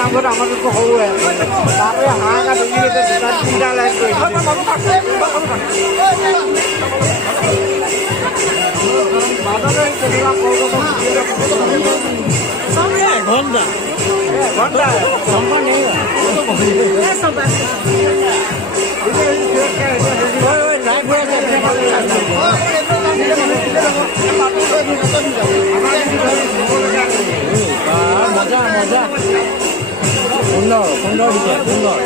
নামঘৰত আমাৰতো সৰুৱে তাতে হাঁহ এটা ধুই দুটা তিনিটা লাইন কৰি ঘণ্টা ঘণ্টা মজা মজা সুন্দৰ সুন্দৰ দিছে সুন্দৰ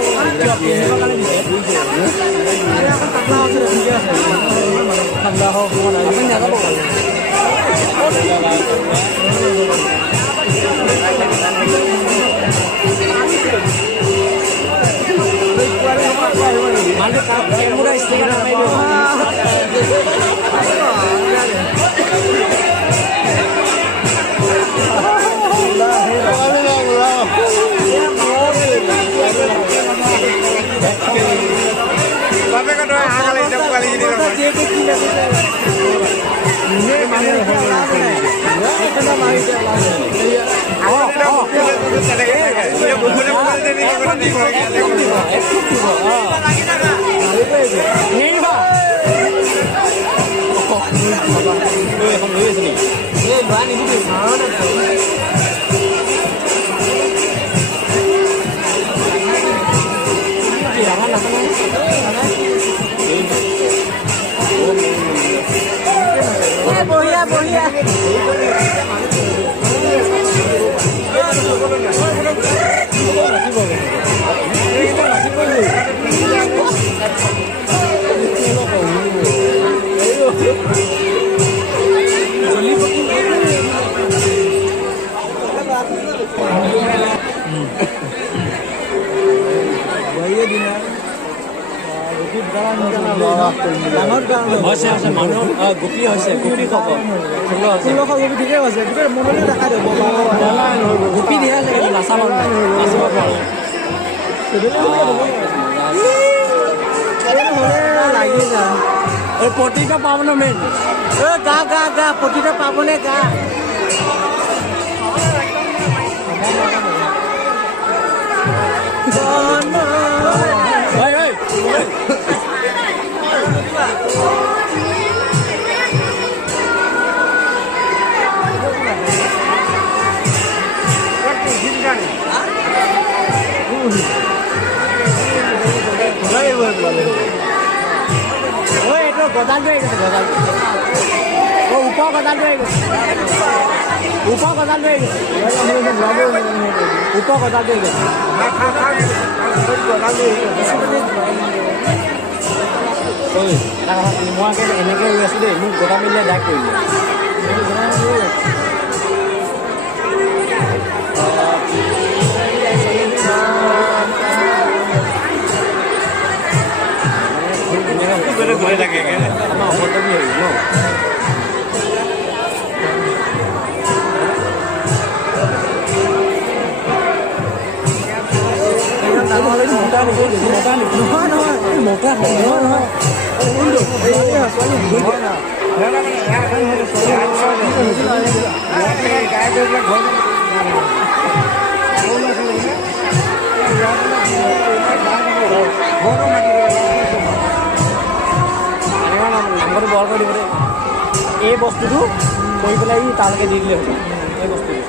ঠাণ্ডা হওক বঢ়িয়া বঢ়িয়া মানুহ গোপী হৈছে গোপী খবৰ 1600 গোপী ঠিকে হৈছে গোটেই মনলৈ দেখাই দিব গোপী দিয়া আছে কিন্তু নাচাব নাচিব লাগি যা প্ৰতিটা পাবনে মেইন গা গা গা প্ৰতিটা পাবনে গা গদাল লৈ গৈছে গদাল ওপৰ গদাল লৈ গৈছে ওপৰ গদাল লৈ গৈছে ওপৰ গদাল লৈ গৈছে মই এনেকৈ ৰৈ আছোঁ দেই মোক গদাল মিলিলে ডাইৰেক্ট কৰিলে ঘূৰি থাকে আমাৰ অসমতো হেৰি ন নামঘৰটো বৰ কৰি দিব দেই এই বস্তুটো কৰি পেলাই তালৈকে দি দিলে হ'ব এই বস্তুটো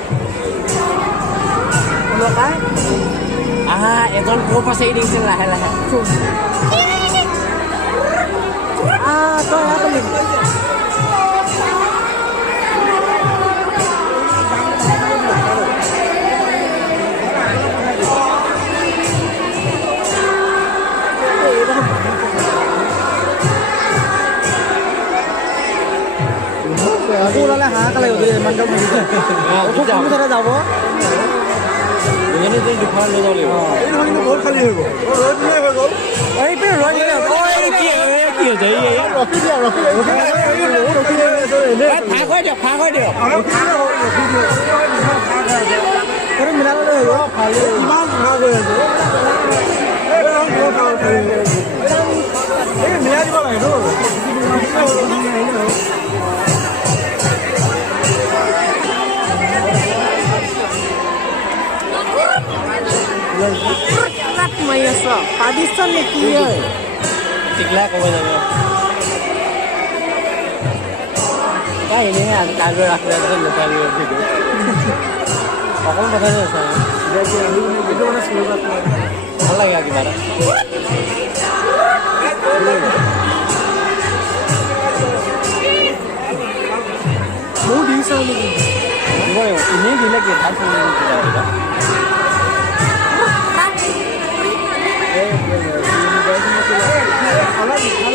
আহা এজন কোপ আছে এই দেখিছে লাহে লাহে হাঁহ কালে যাব দুখন লৈ যাব লাগিব বহুত খালী হৈ গ'ল মিলাবলৈ হৈ গ'ল কিমান ভাগ হৈ আছে মিলাই দিব লাগে কি হয় টিকলা ক'ব যাবে তাই এনেহে কাইলৈ ৰাখিলে পিছত লুকাই দিব ভিডিঅ' অকল কথাই আছে এইটো মানে ভাল লাগে আৰু কিবা এটা বহুত দিছে এনেই দিলে কি ভাল